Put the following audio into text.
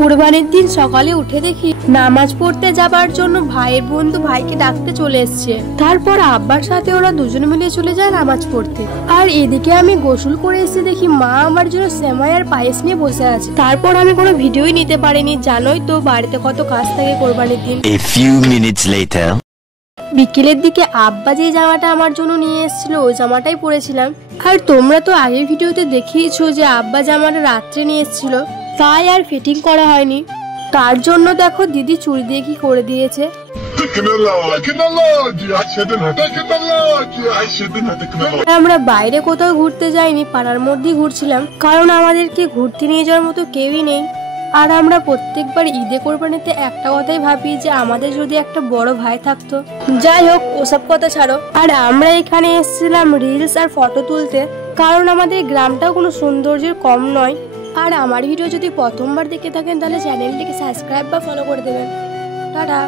কুরবানির দিন সকালে উঠে দেখি নামাজ পড়তে যাবার জন্য ভাইয়ের বন্ধু ভাইকে ডাকতে চলে এসছে। তারপর আব্বার সাথে ওরা দুজন মিলে চলে যায় নামাজ পড়তে। আর এদিকে আমি গোসল করে এসে দেখি মা আমার জন্য সেমাই আর পায়েস নিয়ে বসে আছে। তারপর আমি কোনো ভিডিওই নিতে পারিনি, জানোই তো বাড়িতে কত কাজ থাকে কোরবানির দিন। A few minutes later. বিকেলের দিকে আব্বা যে জামাটা আমার জন্য নিয়ে এসেছিল ওই জামাটাই পরেছিলাম। আর তোমরা তো আগের ভিডিওতে দেখিয়েছো যে আব্বা জামাটা রাত্রে নিয়ে এসেছিল, তাই আর ফিটিং করা হয়নি। তার জন্য দেখো দিদি চুড়ি দিয়ে কি করে দিয়েছে। আমরা বাইরে কোথাও ঘুরতে যাইনি, পাড়ার মধ্যেই ঘুরছিলাম, কারণ আমাদেরকে ঘুরতে নিয়ে যাওয়ার মতো কেউই নেই। আর আমরা প্রত্যেকবার ঈদে কোরবানিতে একটা কথাই ভাবি যে আমাদের যদি একটা বড় ভাই থাকতো। যাই হোক, ওসব কথা ছাড়ো। আর আমরা এখানে এসেছিলাম রিলস আর ফটো তুলতে, কারণ আমাদের গ্রামটাও কোনো সৌন্দর্যের কম নয়। আর আমার ভিডিও যদি প্রথমবার দেখে থাকেন তাহলে চ্যানেলটিকে সাবস্ক্রাইব বা ফলো করে দেবেন। টাটা।